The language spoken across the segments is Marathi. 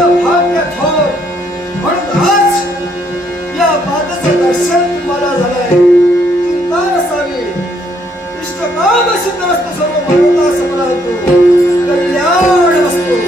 माझं भाग्य थोर, म्हणून आज या मातेचं दर्शन तुम्हाला झालंय. चिंता नसावी, इष्टकाम सिद्धवस्तू सर्व मनोता समरावतो, कल्याण वस्तू.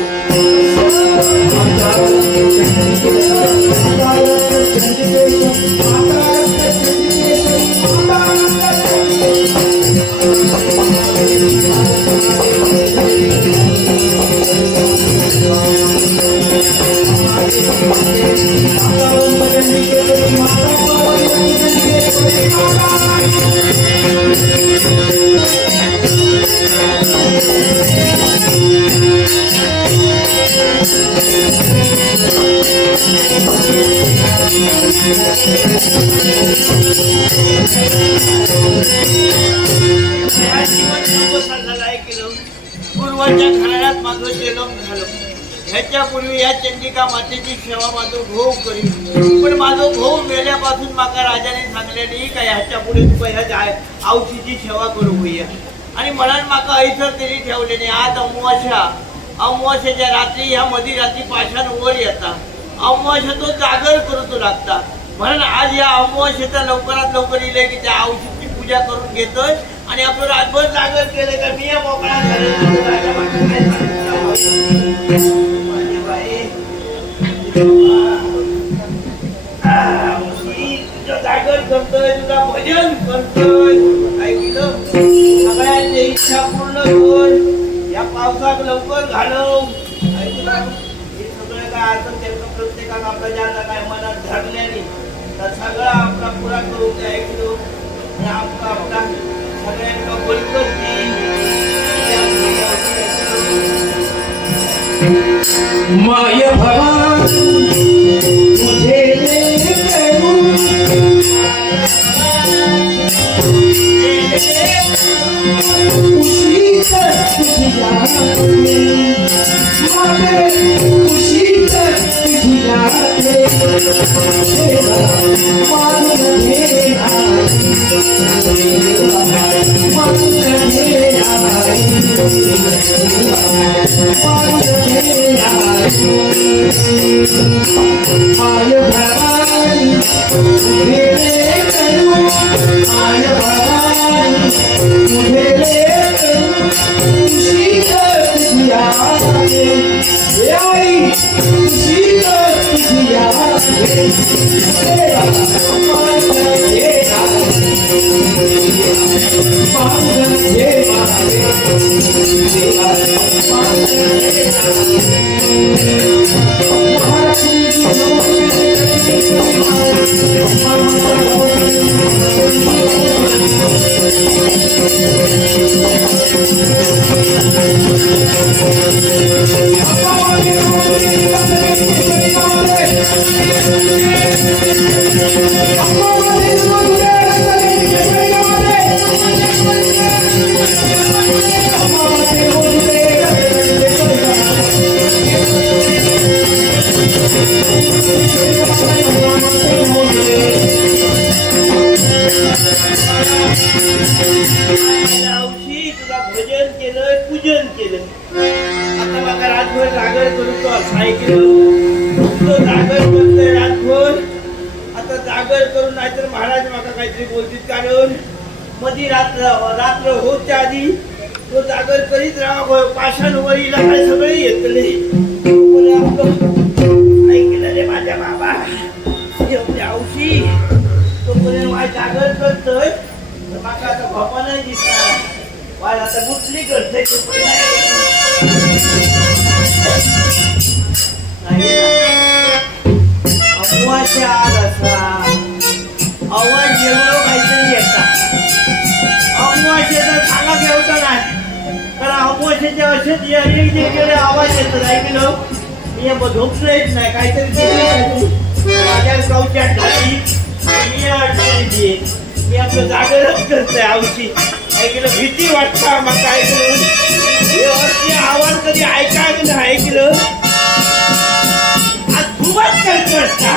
पूर्वाच्या घराण्यात माझं जन्म झालं. ह्याच्यापूर्वी या चंडिका मातेची सेवा माझं भाऊ करी, पण माझं भाऊ मेल्यापासून माका राजाने सांगलेली का ह्याच्या पुढे तू ह्या औषधीची सेवा करू होईया. आणि म्हणून माका ऐसर तरी ठेवलेली. आज अमावास्याच्या रात्री ह्या मधी रात्री पाषाण वर येता. अमावास्या तो जागर करू लागता. म्हणून आज या अमावास्याचा लवकरात लवकर येईल की त्या औषधीची पूजा करून घेतोय आणि आपलं रातभर जागर केलं का मी या मोकळा जागर करतोय, तुला भजन करतोय. ऐकलं, सगळ्यांची इच्छा पूर्ण कर. या पावसात लवकर घालव. ऐकलं, हे सगळं काय असं त्याचं प्रत्येकाला आपल्या ज्याला काय मनात धरल्याने तर सगळं आपला पुरा करून द्या. ऐकलो, आपला सगळ्यांना बोलकरती माय भगवान तुझे करू, खुशी तर तुझी जाते, मागे खुशी तर तुझी जाते. मारून घे आय भवानी तुझे करू, आय भवानी तुझे करू, खुशी तर तुझी आते, आई खुशी तर तुझी आते. पूजन केलं. आता मला रातभर जागर करू तो असं ऐकलं. तो जागर करतोय रातभर. आता जागर करून नाहीतर महाराज माका काहीतरी बोलतील. कारण मधी रात्र होच्या आधी तो जागर करीत राहा. पाषाण वरीला काय सगळे येतले. ऐकलं रे माझ्या बाबा औषी तो माझ्या जागर करतोय. माका आता बापा नाही दिसणार. मला आता गुटली करते अव्वाच्या आत असा आवाज एवढं काहीतरी येतात. अव्वाशेचा चांगला घेवता नाही कारण अव्वाशेच्या असेच गेले आवाज येतात. ऐकलं मी झोपलं येत नाही काहीतरी माझ्या कवच्यात झाली मी अडचणी मी आपलं जागरच करतोय औषधी. ऐकलं भीती वाटता मग काय केलं आवाज कधी ऐकायचं नाही. ऐकलं आज खूपच करता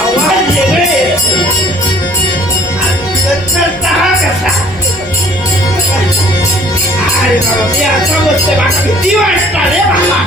आवाज वेगळे करता कसा अरे बाबा, मी आता बसते बाबा, किती वाजता रे बाबा.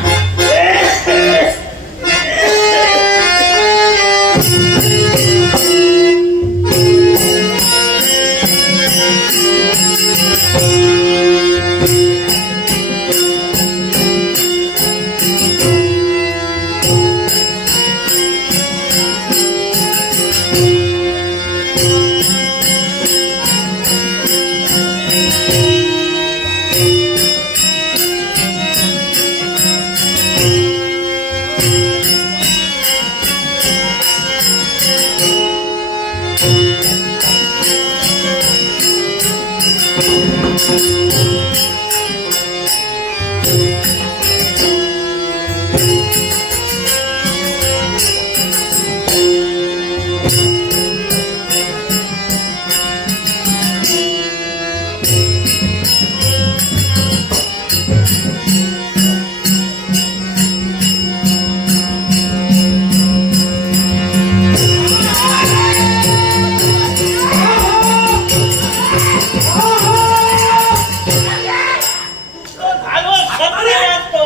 झालो सत्यानाश तो.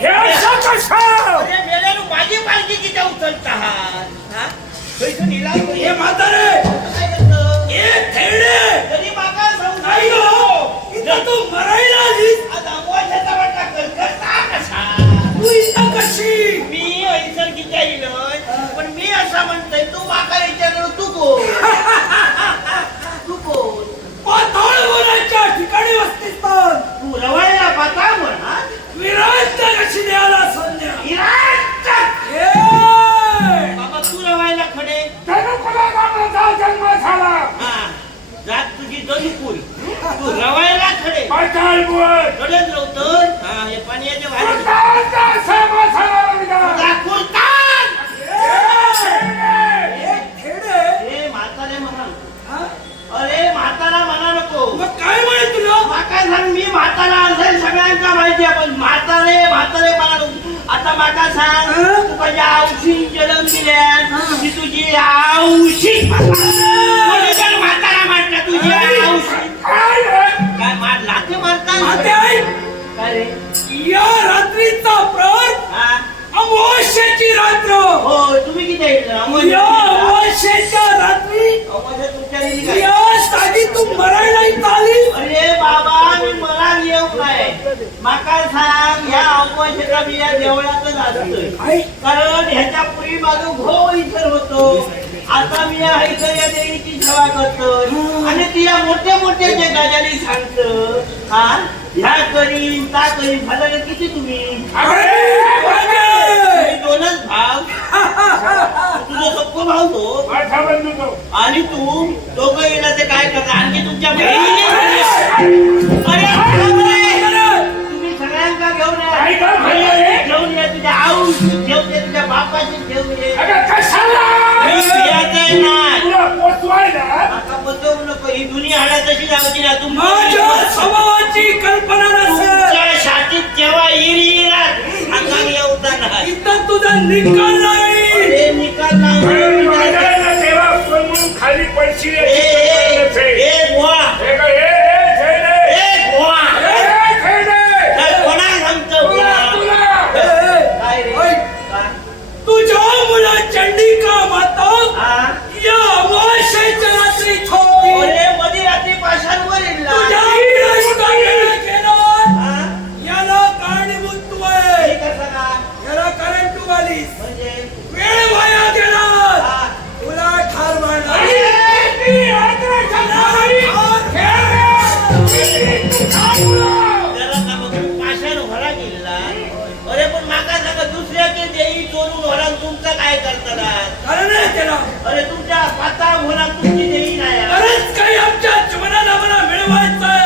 हे असं कसं? अरे मेल्यानं माझी पालखी किती उचलता आहात? हा? पैसे निलाव करू. हे म्हातारे, काय करतं? हे थेरडे, तरी मागा जाऊ नाही हो, इथं तू मरायला आलीस. आज अमोशाचा वाटा करता कसा? तू इथं कशी? मी ऐसरकीच्या इलोय, पण मी असं म्हणतोय तू माका विचारलं तू कोण? तू कोण? पाताळवनाच्या ठिकाणी वस्तीस पण तू रवायला पाता म्हणा. विराटच्या कशी द्यायला संध्या. विराटचा. हे बाबा तू रवायला खडे. जन्मकुलाचा जन्म झाला. हा, जात तुझी जनुकुल. तू रवायला खडे. पाताळवर कडत रवतो. हा, हे पाण्याच्या बाहेर. कुर्ताचा सेवा झाला मुलगा. तुझा कुर्तान. हे थेरडे, हे म्हातारे म्हणा. हा? अरे म्हातारा म्हणा नको. मग काय म्हणे तुला? माका सांग, मी म्हातारा असेल सगळ्यांका माहिती आहे, पण म्हातारे म्हणा नको. आता माका सांग, तू माझ्या औषधी जन्म दिल्यान की तुझी औषधी म्हातारा म्हटलं तुझी औषधी काय रे? काय मार लाथे मारता माते आई, काय रे? या रात्रीचा प्रहर हा? अमावस्येची रात्र. हो, तुम्ही किती ऐकलं? या अमावस्येच्या रात्री अमावस्या तुमच्या घरी काय? या साधी तू मरायला इथं आली. अरे बाबा, मी मला येऊ काय? माका सांग, ह्या अमावस्येचा मी या देवळातच असतोय. आई, कारण ह्याच्या पूर्वी माझं भाऊ इतर होतो. आता मी या या देवीची सेवा करतो आणि ती या मोठ्या मोठ्या जे गजाली सांगतो. हा, ह्या करीन ता करीन. झालं किती तुम्ही? तुम्ही दोनच भाव. तुझा सक्को भाऊ तो माझा बंधू तो. आणि तू दोघं येणं ते काय करता? आणखी तुमच्या बहिणीने अरे तुम्ही सगळ्यांका घेऊन काय गं, भाई या. रे? घेऊन या, तुझ्या आऊशी घेऊन ये, तुझ्या बापाशी घेऊन ये. अगं कशाला? मी यायचंय नाही. तुला पोचवायला आता बसवू नको. ही दुनिया हाडा तशी जाऊची ना. माझ्या स्वभावाची कल्पना नसेल. तुमच्या शातीत जेव्हा येईल अंगाने येऊता नाही. इथं तुझा निकाल नाही. अरे निकाल नाही. माझ्याला तेव्हा म्हणून खाली पडशील. गोवा गोवा कोणा सांगतो काय रे? काय? तुझ्या मुला चंडिका माता हा? या अमावस्येच्या रात्री थोपी. अरे मध्ये रात्री पाषाणवर येईल. तुझ्या इराष्टाने केलं. हा? याला कारणीभूत तू आहे. हे कसं का? याला कारण तू आलीस. म्हणजे वेळ वाया गेला. हा. तुला ठार मारणार. जरा का बघ, पाषाण घरा गेला. अरे पण माका सांगा, दुसऱ्याचे देई चोरून घरात तुमचं काय करतात? कारण नाही केला. अरे तुमच्या पाता घरात तुमची देई नाही आहे. बरंच काही आमच्या जीवनाला मला मिळवायचं आहे.